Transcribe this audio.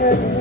Thank yeah. you.